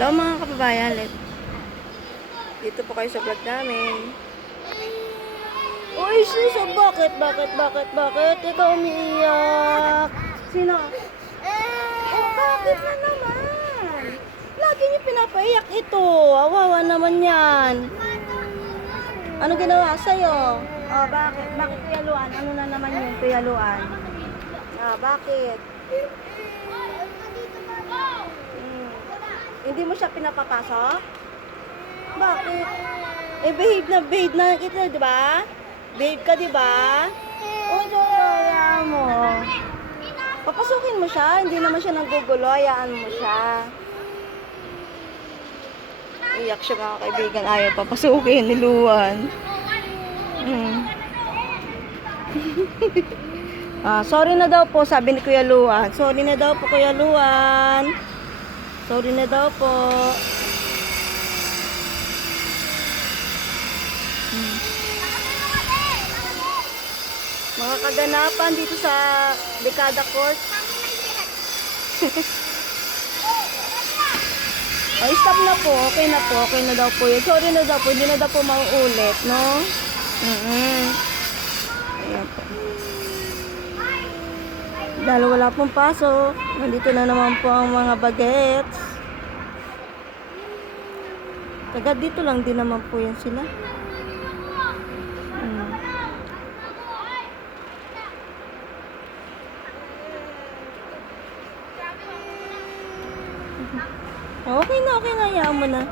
Hello mga kababayan, dito po kayo sa vlog namin. Uy, sis, bakit? Ikaw umiiyak. Sino? Oh, bakit na naman? Lagi niyo pinapaiyak ito. Awawa naman yan. Ano ginawa sa'yo? Oh, bakit? Bakit Kuya Luan? Ano na naman yun, Kuya Luan? Ah, bakit? Hindi mo siya pinapapasok? Bakit? Eh, behave na kita, di ba? Behave ka, di ba? O, kaya mo. Papasukin mo siya, hindi naman siya nanggugulo, hayaan mo siya. Iyak siya mga kaibigan, ayaw papasukin ni Luan. Sorry na daw po, sabi ni Kuya Luan. Sorry na daw po, Kuya Luan. Sorry na daw po. Mga kaganapan dito sa Dekada Court. Oh, stop na po. Okay na po. Okay na daw po yun. Sorry na daw po. Hindi na daw po mauulit, no? Ayan po. Dahil wala pong pasok, nandito na naman po ang mga bagets. Taga dito lang din naman po yan sila. Okay na, hayaan mo na.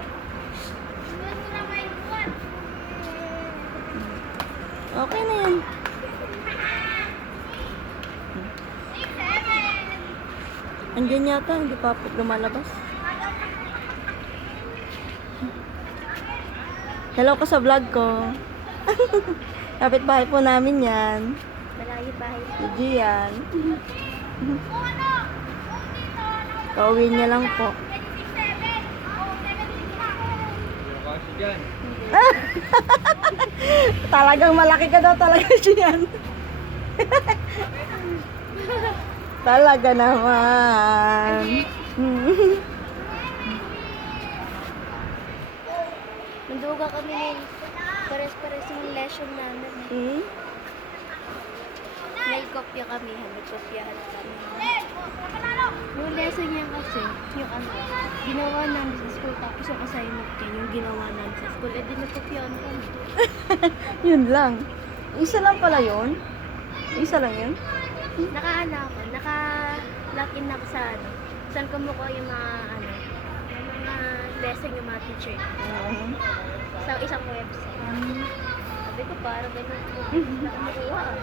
Okay na yan. Andiyan yata, hindi pa po lumalabas. Hello ka sa vlog ko. Kapit bahay po namin yan. Malayo bahay. Hindi yan. Pauwi niya lang po. Talagang malaki ka daw talaga siyan. Talaga naman. Nanduga kami ng pares-pares yung lesson namin. May kopya kami, kopyahan kami. Yung lesson niya kasi, yung ano, ginawa namin sa school, tapos yung assignment niya, yung ginawa namin sa school, eh di nagkopyahan kami. Yun lang. Isa lang pala yun? Isa lang yun? Naka-lock-in na ako sa ano. Saan ko mo ko yung mga ano, yung mga lesson yung mga teacher. Sa isang website. Sabi ko parang ganun ko nakakuha.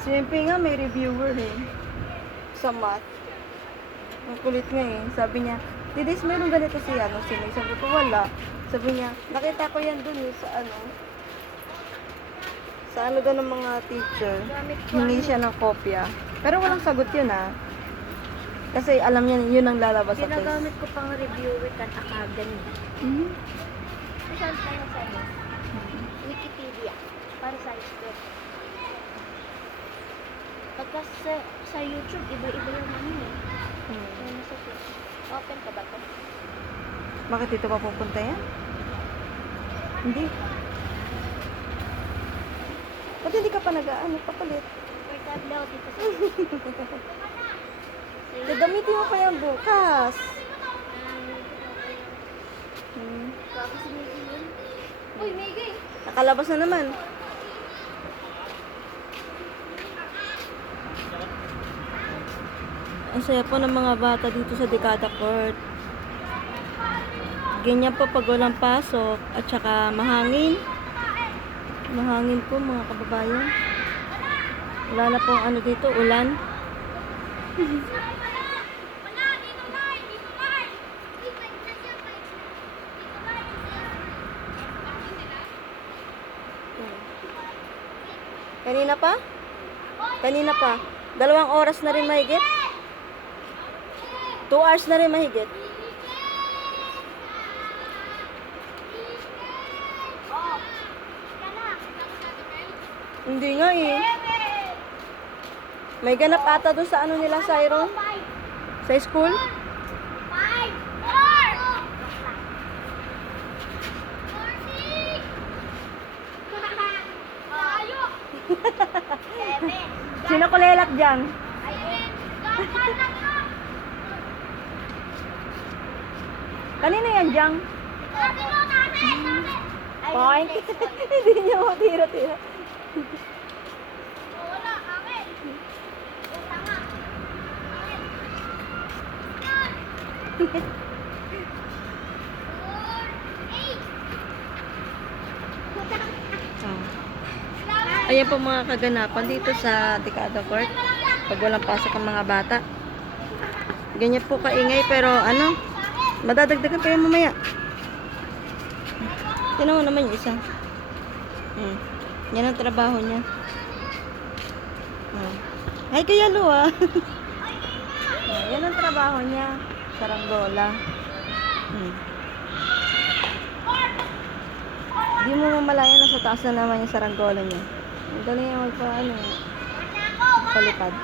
Siyempre nga may reviewer eh. Sa math. Ang kulit nga eh. Sabi niya, Didis, meron ganito si ano, si May. Sabi ko, wala. Sabi niya, nakita ko yan dun eh, sa ano. Sa ano doon ng mga teacher. Hingi siya ng kopya. Pero walang sagot yun ah. Kasi alam niya, yun ang lalabas sa test. Ginagamit ko pang reviewer kan Academy. Saan tayo sa ano? Wikipedia. Para sa expert. Pagka sa YouTube, iba-iba yung ano eh. Open ka ba ito? Bakit dito pa pupunta yan? Hindi. Ba't hindi ka pa nag-ano, papalit? Portable ako dito sa Gagamitin mo pa yan bukas. Baka si Miggy yun. Uy, Miggy! Nakalabas na naman. Ang saya po ng mga bata dito sa Dekada Court. Ganyan po pag walang pasok at saka mahangin. Mahangin po mga kababayan. Wala na pong ano dito, ulan. Kanina pa? Kanina pa. 2 oras na rin mahigit. 2 hours na rin mahigit. Hindi nga eh. May ganap ata doon sa ano nila, Siron? Sa school? 5, 4, Jang? Kanino yan, Jang? Point? Hindi niya matira-tira. Oh. Ayan po mga kaganapan dito sa Dekada Court. Pag walang pasok ang mga bata. Ganyan po kaingay pero ano, madadagdagan pa yung mamaya. Tinan mo naman yung isa. Yan ang trabaho niya. Ay, kaya luwa. Yan ang trabaho niya. Saranggola. Di mo mamalayan na sa taas na naman yung saranggola niya. Ang dali niya magpalipad.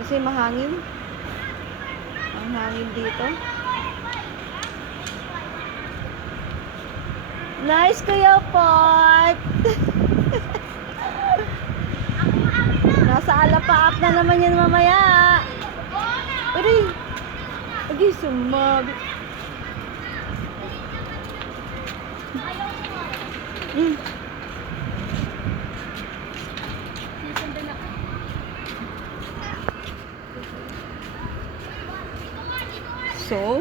Kasi mahangin. Ang hangin dito. Nice Kuya Pot! Nasa alapaap na naman yan mamaya. Uri! Agi, sumag. So,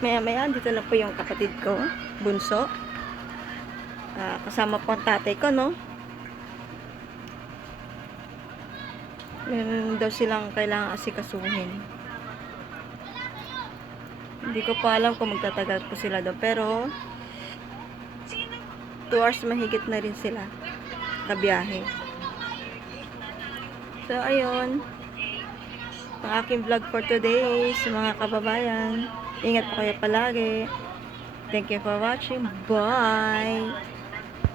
maya-maya, dito na po yung kapatid ko, bunso. Kasama po ang tatay ko, no? Meron daw silang kailangang asikasuhin. Hindi ko pa alam kung magtatagal po sila doon. Pero, 2 hours mahigit na rin sila kabiyahe. So, ayun. Ang aking vlog for today sa mga kababayan. Ingat po kayo palagi. Thank you for watching. Bye!